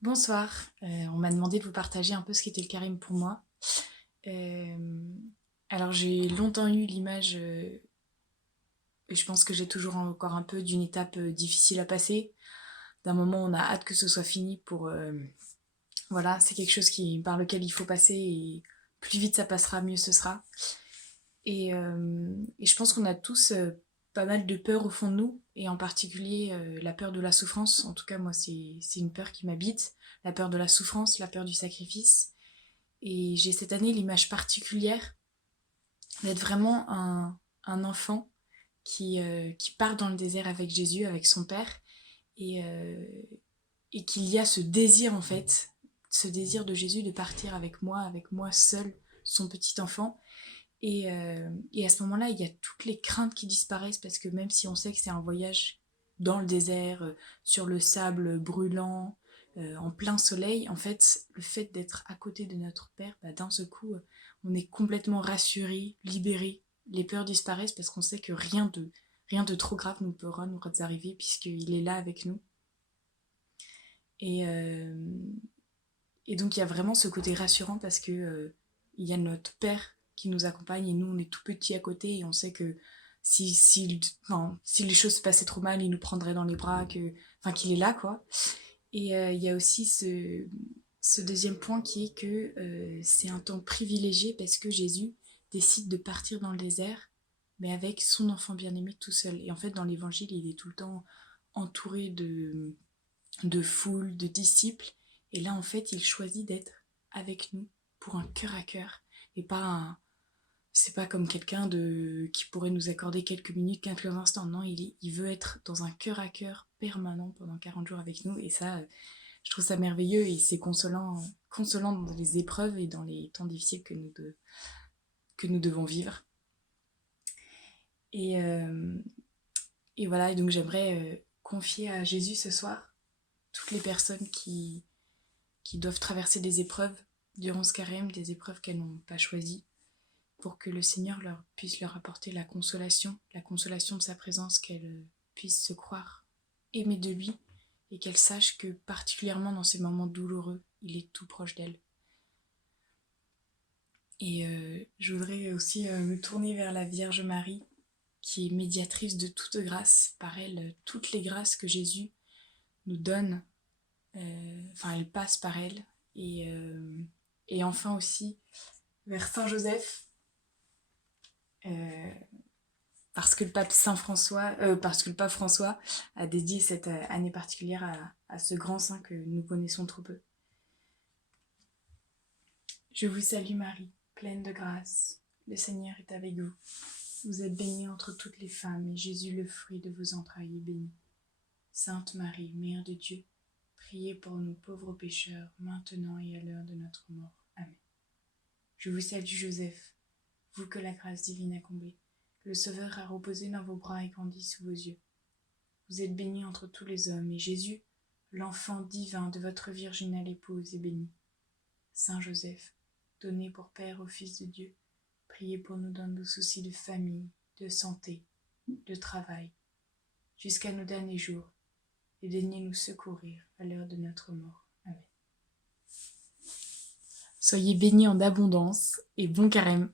Bonsoir, on m'a demandé de vous partager un peu ce qu'était le carême pour moi. Alors j'ai longtemps eu l'image, et je pense que j'ai toujours encore un peu d'une étape difficile à passer, d'un moment où on a hâte que ce soit fini pour... voilà, c'est quelque chose par lequel il faut passer et plus vite ça passera, mieux ce sera. Et je pense qu'on a tous pas mal de peur au fond de nous, et en particulier la peur de la souffrance. En tout cas, moi, c'est une peur qui m'habite, la peur de la souffrance, la peur du sacrifice. Et j'ai cette année l'image particulière d'être vraiment un enfant qui part dans le désert avec Jésus, avec son Père, et, euh, et qu'il y a ce désir en fait, ce désir de Jésus de partir avec moi seul, son petit enfant. Et à ce moment-là, il y a toutes les craintes qui disparaissent parce que même si on sait que c'est un voyage dans le désert, sur le sable brûlant, en plein soleil, en fait, le fait d'être à côté de notre Père, bah, d'un seul coup, on est complètement rassuré, libéré. Les peurs disparaissent parce qu'on sait que rien de trop grave nous pourra nous arriver puisqu'il est là avec nous. Et, euh, et donc il y a vraiment ce côté rassurant parce que il y a notre père qui nous accompagne et nous on est tout petit à côté et on sait que si les choses se passaient trop mal, il nous prendrait dans les bras, qu'il est là quoi. Et il y a aussi ce deuxième point qui est que c'est un temps privilégié parce que Jésus décide de partir dans le désert, mais avec son enfant bien-aimé tout seul. Et en fait, dans l'évangile, il est tout le temps entouré de foules, de disciples. Et là, en fait, il choisit d'être avec nous pour un cœur à cœur et pas un. C'est pas comme quelqu'un qui pourrait nous accorder quelques minutes, quelques instants. Non, il veut être dans un cœur à cœur permanent pendant 40 jours avec nous. Et ça, je trouve ça merveilleux et c'est consolant dans les épreuves et dans les temps difficiles que nous devons vivre. Et, euh, et voilà, et donc j'aimerais confier à Jésus ce soir toutes les personnes qui doivent traverser des épreuves durant ce carême, des épreuves qu'elles n'ont pas choisies, pour que le Seigneur puisse leur apporter la consolation de sa présence, qu'elles puissent se croire aimées de lui et qu'elles sachent que particulièrement dans ces moments douloureux, il est tout proche d'elles. Et je voudrais aussi me tourner vers la Vierge Marie, qui est médiatrice de toute grâce. Par elle, toutes les grâces que Jésus nous donne, elles passent par elle. Et enfin aussi vers Saint Joseph, euh, parce que le pape François a dédié cette année particulière à ce grand saint que nous connaissons trop peu. Je vous salue Marie, pleine de grâce, le Seigneur est avec vous. Vous êtes bénie entre toutes les femmes, et Jésus, le fruit de vos entrailles, est béni. Sainte Marie, Mère de Dieu, priez pour nous pauvres pécheurs, maintenant et à l'heure de notre mort. Amen. Je vous salue Joseph, vous que la grâce divine a comblé. Le Sauveur a reposé dans vos bras et grandi sous vos yeux. Vous êtes bénie entre tous les hommes, et Jésus, l'enfant divin de votre virginale épouse, est béni. Saint Joseph, donné pour Père au Fils de Dieu, priez pour nous dans nos soucis de famille, de santé, de travail, jusqu'à nos derniers jours, et daignez nous secourir à l'heure de notre mort. Amen. Soyez bénis en abondance et bon carême.